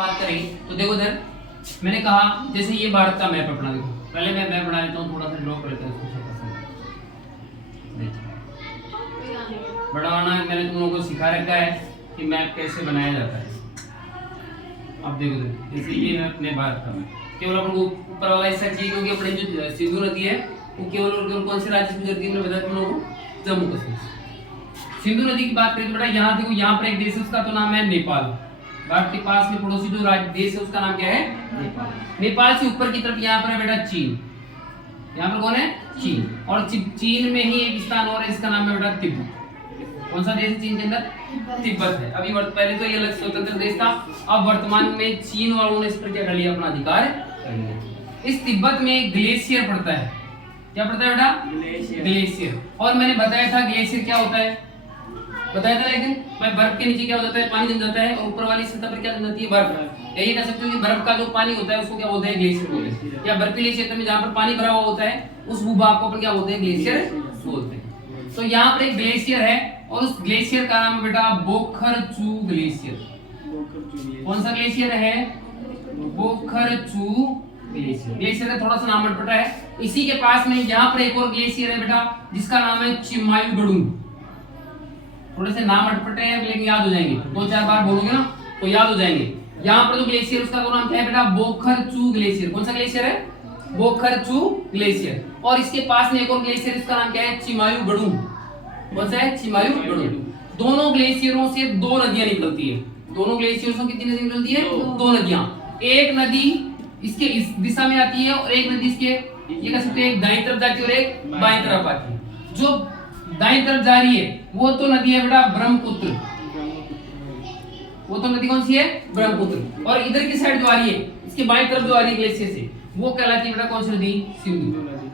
बात करें तो देखो इधर मैंने कहा जैसे ये भारत का मैप अपना, देखो पहले मैं मैप बना लेता हूँ, थोड़ा सा ड्रॉ कर लेता हूँ बड़ा बना। मैंने तुम लोगों को सिखा रखा है कि मैप कैसे बनाया जाता है। अब देखो जैसे ये मैप अपने भारत का मैप, केवल अपन को ऊपर वाला हिस्सा चाहिए क्योंकि अपने जो सिंधु नदी है वो केवल और कौन से राज्य से गुजरती है, मैंने बताया तुम लोगों को, जम्मू कश्मीर। सिंधु नदी की बात करें तो बेटा यहाँ देखो, यहाँ पर एक देश है उसका तो नाम है नेपाल। भारत के पास में पड़ोसी जो राज्य देश है उसका नाम क्या है? नेपाल। नेपाल से ऊपर की तरफ यहाँ पर है बेटा चीन। यहाँ पर कौन है? चीन। और चीन में ही एक स्थान और है, इसका नाम है बेटा तिब्बत। कौन सा देश है चीन के अंदर? तिब्बत है। अभी पहले तो ये अलग स्वतंत्र देश था, अब वर्तमान में चीन वालों ने इस पर क्या कर लिया? अपना अधिकार कर लिया। इस तिब्बत में ग्लेशियर पड़ता है। क्या पड़ता है बेटा? ग्लेशियर। और मैंने बताया था ग्लेशियर क्या होता है, बताया था लेकिन मैं बर्फ के नीचे क्या हो जाता है? पानी जम जाता है, और ऊपर वाली सतह पर क्या जम जाती है? बर्फ। यही कह सकते हो कि बर्फ का जो पानी होता है उसको क्या बोलते हैं? ग्लेशियर बोलते हैं। या बर्फीले क्षेत्र में जहाँ पर पानी भरा हुआ होता है उस भूभाग को अपन क्या बोलते हैं? ग्लेशियर बोलते हैं। तो यहाँ पर एक ग्लेशियर है और उस ग्लेशियर का नाम है बेटा बोखरचू ग्लेशियर। कौन सा ग्लेशियर है? बोखरचू ग्लेशियर। ग्लेशियर का थोड़ा सा नाम अटपटा है। इसी के पास में यहाँ पर एक और ग्लेशियर है बेटा जिसका नाम है चिमायुगडुंग। थोड़े से नाम अटपटे हैं लेकिन याद हो जाएंगे, 2-4 बार बोलोगे ना तो याद हो जाएंगे। यहाँ पर जो ग्लेशियर उसका नाम क्या है बेटा? बोखरचू ग्लेशियर। कौन सा ग्लेशियर है? बोखरचू ग्लेशियर। और इसके पास में एक और ग्लेशियर, इसका नाम क्या है? चिमायुगडुंग। कौन सा है? चिमायुगडुंग। दोनों ग्लेशियरों से 2 नदियां निकलती है। दोनों ग्लेशियरों से कितनी नदी निकलती है? 2 नदियां। एक नदी इसके इस दिशा में आती है और एक नदी इसके ये कह सकते हैं दाईं तरफ जाती है और एक बाईं तरफ आती है। जो दाईं तरफ जा रही है वो तो नदी है बेटा ब्रह्मपुत्र। वो तो नदी कौन सी है? ब्रह्मपुत्र। और इधर की साइड जो आ रही है इसके बाईं तरफ जो आ रही है ग्लेशियर से वो कहलाती है बेटा कौन सी नदी? सिंधु नदी।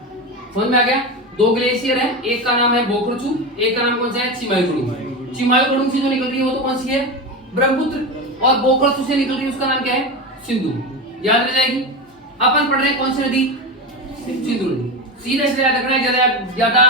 समझ में आ गया? 2 ग्लेशियर है, एक का नाम है बोखरचू, एक का नाम कौन सा है? चिमायुगडुंग। चिमायुगडुंग से जो निकल रही है वो तो कौन सी है? ब्रह्मपुत्र। और बोखरचू से निकल रही है उसका नाम क्या है? सिंधु। याद रह जाएगी। अपन पढ़ रहे हैं कौन सी नदी? सिंधु नदी। सीधे से याद रखना है, ज्यादा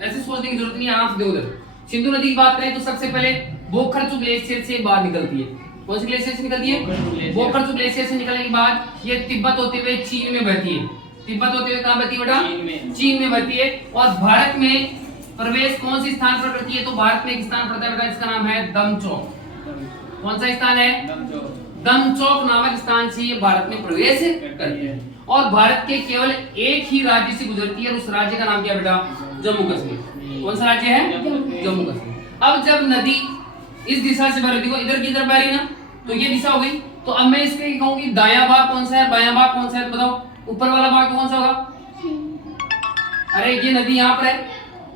ऐसे सोचने की जरूरत नहीं है, आराम से देखो उधर। सिंधु नदी की बात करें तो सबसे पहले बोखरचू ग्लेशियर से बाहर निकलती है। कौन से ग्लेशियर से निकलती है? बोखरचू ग्लेशियर से निकलने के बाद ये तिब्बत होते हुए चीन में बहती है। तिब्बत होते हुए कहां बहती है बेटा? चीन में बहती है। और भारत में प्रवेश कौन से स्थान पर करती है? तो भारत में एक स्थान पड़ता है बेटा जिसका नाम है दमचौक। कौन सा स्थान है? दमचौक नामक स्थान से ये भारत में प्रवेश करती है। और भारत के केवल एक ही राज्य से गुजरती है, उस राज्य का नाम क्या बेटा? जम्मू कश्मीर। कौन सा राज्य है? जम्मू कश्मीर। अब जब नदी इस दिशा से बह रही, इधर की तरफ बह रही ना, तो ये दिशा हो गई। तो अब मैं इसके कहूंगी दायां भाग कौन सा है, बायां भाग कौन सा है? बताओ ऊपर वाला भाग कौन सा होगा? अरे ये नदी यहाँ पर है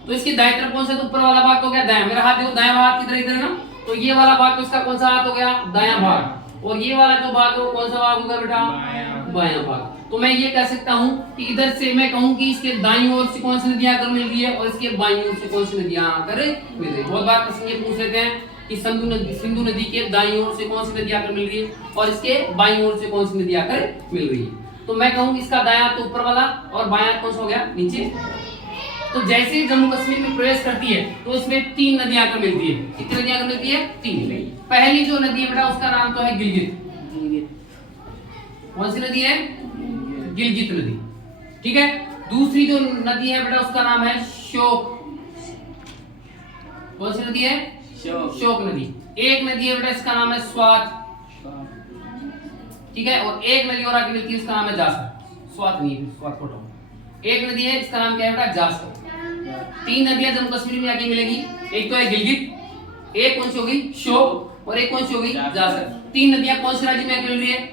तो इसकी दाएं तरफ कौन सा है? तो ऊपर वाला भाग तो क्या दायां? मेरा हाथ देखो, दायां भाग किधर? इधर ना, तो ये वाला भाग तो इसका कौन सा हाथ हो गया? दायां भाग। और ये वाला जो भाग है वो कौन सा भाग होगा बेटा? बायां भाग। तो मैं ये कह सकता हूँ कि इधर से मैं कहूँ कि इसके दाईं ओर से कौन सी नदियां आकर मिल रही है और इसके बाईं ओर से कौन सी नदियां आकर मिल रही है। बहुत बार प्रश्न ये पूछ लेते हैं कि सिंधु नदी के दाईं ओर से कौन सी नदी आकर मिल रही है और इसके बाईं ओर से कौन सी नदी आकर मिल रही है। तो मैं कहूँ इसका दायां तो ऊपर वाला और बायां कौन सा हो गया? नीचे। तो जैसे ही जम्मू कश्मीर में प्रवेश करती है तो इसमें 3 नदियां आकर मिलती है। कितनी नदियां आकर मिलती है? 3। पहली जो नदी है बेटा उसका नाम तो है गिलगित। कौन सी नदी है? गिलगित नदी। ठीक है। दूसरी जो नदी है बेटा उसका नाम है श्योक। कौन सी नदी है? श्योक नदी। एक नदी है बेटा इसका नाम है स्वात। ठीक है। और एक नदी और आगे मिलती है उसका नाम है जासर। स्वात नहीं, स्वात को हटाओ। एक नदी है इसका नाम क्या है बेटा? जासर। 3 नदियां जम्मू कश्मीर में आगे मिलेगी। एक तो है गिलगित, एक कौन सी होगी? श्योक, और एक कौन सी होगी? जासर। 3 नदियां कौन से राज्य में आगे मिल रही है?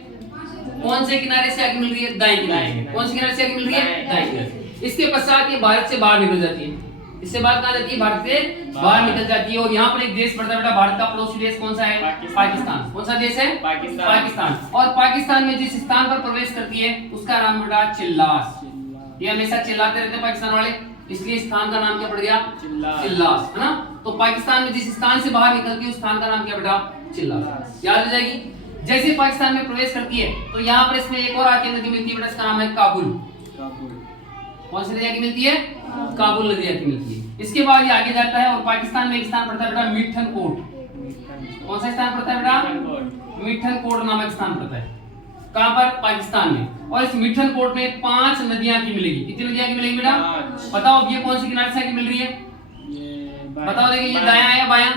कौन से किनारे से आगे मिल रही है? दाएं किनारे। कौन से किनारे से आगे मिल रही है? दाएं किनारे। इसके पश्चात ये भारत से बाहर निकल जाती है। इससे बात कहां जाती है? भारत से बाहर निकल जाती है। और यहाँ पर एक देश पड़ता है बेटा भारत का पड़ोसी देश कौन सा है? पाकिस्तान। कौन सा देश है? पाकिस्तान। और पाकिस्तान में जिस स्थान पर प्रवेश करती है उसका नाम बेटा चिल्लास। ये हमेशा चिल्लाते रहते हैं पाकिस्तान वाले, इसलिए स्थान का नाम क्या पड़ गया? चिल्लास, है ना। तो पाकिस्तान में जिस स्थान से बाहर निकलती है उस स्थान का नाम क्या बेटा? चिल्लास। याद हो जाएगी। जैसे पाकिस्तान में प्रवेश करती है तो यहाँ पर इसमें एक और आके नदी मिलती है बेटा, इसका नाम है काबुल। कौन सी नदी आके मिलती है? काबुल नदी आके मिलती है। इसके बाद ये आगे जाता है और पाकिस्तान में एक स्थान पड़ता है बेटा मिठन कोट। कौन सा स्थान पड़ता है बेटा? मिठनकोट नामक स्थान पड़ता है। कहां पर? पाकिस्तान में। और इस मिठनकोट में 5 नदियां की मिलेगी। कितनी नदियां की मिलेगी बेटा? बताओ ये कौन सी किनारे से की मिल रही है? बताओ, देखिए ये दायां है या बायां?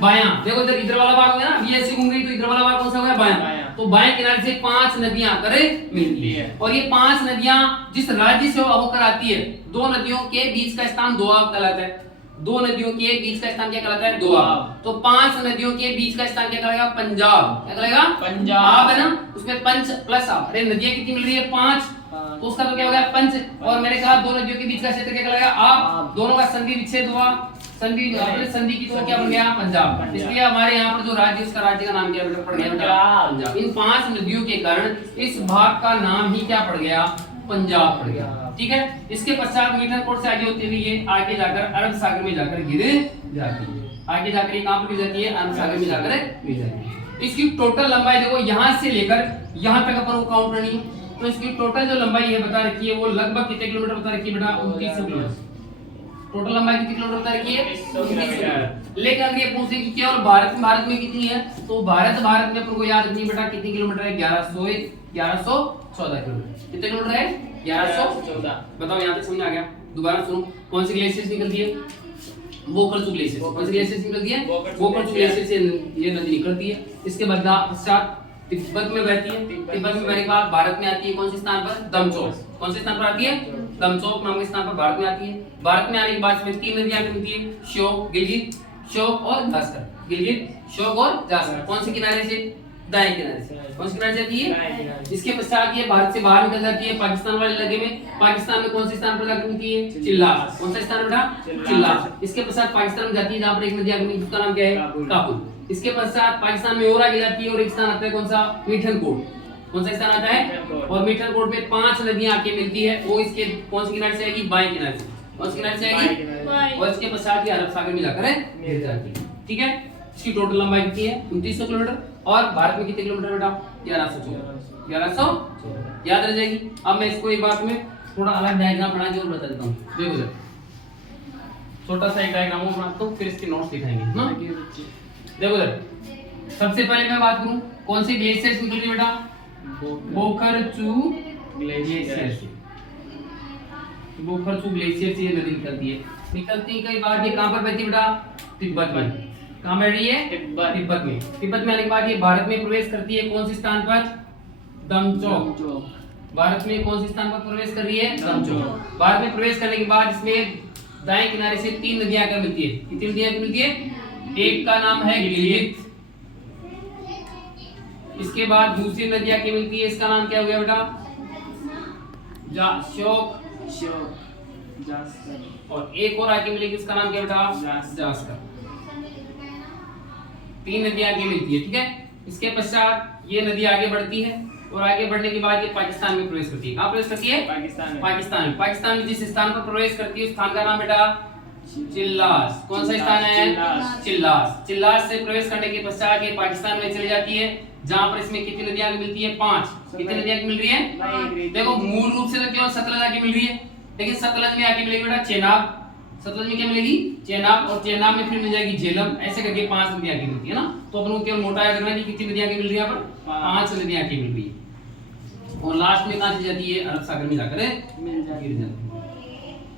बायां। देखो इधर, इधर वाला भाग है ना, ये ऐसे घूम गई तो इधर वाला भाग कौन सा हो गया? बायां। तो बाएं किनारे से 5 नदियां करे मिलती है। और ये 5 नदियां जिस राज्य से होकर आती है, 2 नदियों के बीच का स्थान दोआब कहलाता है। 2 नदियों के बीच का स्थान क्या कहलाता है? दोआब। तो 5 नदियों के बीच का स्थान क्या कहलाएगा? पंजाब। क्या कहलाएगा? पंजाब है ना, उसमें पंच प्लस आप, अरे नदियां कितनी मिल रही है? 5, तो उसका तो क्या हो गया? पंच। और मैंने कहा 2 नदियों के बीच का क्षेत्र क्या कहलाएगा? आप। दोनों का संधि विच्छेद हुआ, संधि की तो क्या बन गया? पंजाब। इसलिए हमारे यहाँ पर जो राज्य, उसका राज्य का नाम क्या पड़ गया? पंजाब। इन 5 नदियों के कारण इस भाग का नाम ही क्या पड़ गया? पंजाब पड़ गया। ठीक है। इसके पश्चात मिठनकोट से आगे होते हुए ये आगे जाकर अरब सागर में जाकर गिर जाती है। आगे जाकर ये कहां पर गिर जाती है? अरब सागर में जाकर गिर जाती है। इसकी टोटल लंबाई देखो, यहां से लेकर यहां तक अपन को काउंट करनी है। तो इसकी टोटल जो लंबाई है बता रखी है, वो लगभग कितने किलोमीटर बता रखी है बेटा? 29 किलोमीटर। टोटल लंबाई कितनी किलोमीटर बता रखी है? 29 किलोमीटर। लेकिन अगर ये पूछे कि केवल भारत में कितनी है, तो भारत में अपन को याद रखनी बेटा कितनी किलोमीटर है? 1114 किलोमीटर। कितने किलोमीटर है? 1114। बताओ यहाँ तक समझ आ गया? दोबारा सुनो, कौन सी ग्लेशियर निकलती है? बोकरचू ग्लेशियर। कौन सी ग्लेशियर निकलती है? बोकरचू ग्लेशियर से ये नदी निकलती है। इसके बाद पश्चात तिब्बत में बहती है। तिब्बत में बहने के बाद भारत में आती है। कौन से स्थान पर? दमचौक। कौन से स्थान पर आती है? दमचौक नाम के स्थान पर भारत में आती है। भारत में आने के बाद इसमें 3 नदियां मिलती है, श्योक, गिलगित, श्योक और जास्कर। गिलगित, श्योक और जास्कर। कौन से किनारे से? दाएं किनारे से। कौन सी किनारे जाती है? इसके पश्चात ये भारत से बाहर निकल जाती है पाकिस्तान वाले इलाके में। पाकिस्तान में कौन से स्थान पर जाकर मिलती है? चिल्लास। कौन सा स्थान बेटा? चिल्लास। इसके पश्चात पाकिस्तान में जाती है जहां पर एक नदी आती है, जिसका नाम क्या है? काबुल। इसके पश्चात पाकिस्तान में और आगे जाती है और एक स्थान आता है, कौन सा? मिठनकोट। कौन सा स्थान आता है? और मिठनकोट में 5 नदियां आके मिलती है। वो इसके कौन सी किनारे से आएगी? बाएं किनारे से। कौन सी किनारे से आएगी? और इसके पश्चात ये अरब सागर में जाकर मिल जाती है। ठीक है। इसकी टोटल लंबाई कितनी है? 2900 किलोमीटर। और भारत में कितने किलोमीटर बेटा? 1114। 1114 याद रह जाएगी। अब मैं इसको एक बात में थोड़ा अलग डायग्राम बना के और बता देता हूँ। देखो सर, छोटा सा एक डायग्राम बनाता हूँ, फिर इसके नोट्स दिखाएंगे ना। देखो सर, सबसे पहले मैं बात करूँ कौन सी ग्लेशियर निकल रही बेटा? बोकरचू ग्लेशियर से। बोकरचू ग्लेशियर से ये नदी निकलती है। निकलती के बाद ये कहां पर बहती है बेटा? तिब्बत में। कहां बैठ रही है? तिब्बत में। तिब्बत में आने के बाद ये भारत में प्रवेश करती है। कौन से स्थान पर? दमचौक। भारत में कौन से स्थान पर प्रवेश कर रही है? दमचौक। भारत में प्रवेश करने के बाद इसमें दाएं किनारे से 3 नदियां आकर मिलती है। कितनी नदियां मिलती है? एक का नाम है गिलगित। इसके बाद दूसरी नदी आके मिलती है, इसका नाम क्या हो गया बेटा? श्योक, और एक और आके मिलेगी, इसका नाम क्या बेटा? जास्कर। 3 नदियां आगे मिलती है। ठीक है। इसके पश्चात ये नदी आगे बढ़ती है और आगे बढ़ने के बाद ये पाकिस्तान में प्रवेश करती है। कहां प्रवेश करती है? पाकिस्तान में जिस स्थान पर प्रवेश करती है उस स्थान का नाम बेटा? चिल्लास। कौन सा स्थान है? चिल्लास। चिल्लास से प्रवेश करने के पश्चात ये पाकिस्तान में चली जाती है, जहां पर इसमें कितनी नदियां मिलती है? 5। कितनी नदियां मिल रही है? देखो मूल रूप से तो केवल सतलज आके मिल रही है, लेकिन सतलज में आके मिलेगी बेटा चेनाब। सतलज में क्या मिलेगी? चेनाब। और चेनाब में फिर मिल जाएगी झेलम। ऐसे करके 5 नदियां आके मिलती है ना। तो अपन को केवल मोटा याद रखना है कि कितनी नदियां आके मिल रही है? यहाँ पर 5 नदियां आके मिल रही है। और लास्ट में कहां चली जाती है? अरब सागर में जाकर गिर जाती है।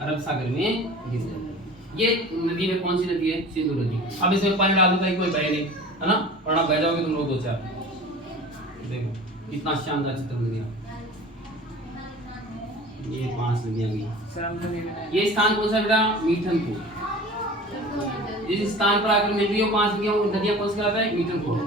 अरब सागर में गिर जाती है। ये नदी में कौन सी नदी है? सिंधु नदी। अब इसमें पानी डाल दूंगा, कोई बहे नहीं, है ना? वरना बह जाओगे तुम लोग 2-4। देखो कितना शानदार चित्र बन गया। ये 5 नदियां गई। ये स्थान कौन सा बेटा? मिठनकोट। जिस स्थान पर आकर मिल रही हो 5 नदियां, कौन सी कहलाता है? मिठनकोट।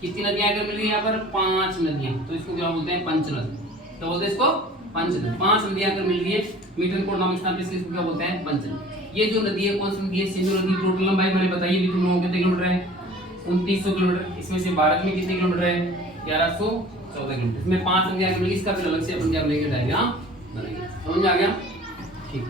कितनी नदियां आकर मिल रही है यहाँ पर? 5 नदियां। तो इसको क्या बोलते हैं? पंचनद। तो बोलते हैं इसको पंचनद। 5 नदियां आकर मिल रही है मिठनकोट नामक स्थान पे, इसको क्या बोलते हैं? पंचनद। ये जो नदी है कौन सी नदी है? सिंधु नदी। टोटल लंबाई मैंने बताई है तुम लोगों को, कितने किलोमीटर है? 2900 किलोमीटर। इसमें से भारत में कितने किलोमीटर है? 1114 किलोमीटर। इसमें 5 नदियां आकर मिलेगी। इसका फिर अलग से अपन क्या बनाएंगे? डायग्राम बनाएंगे। समझ आ गया? ठीक।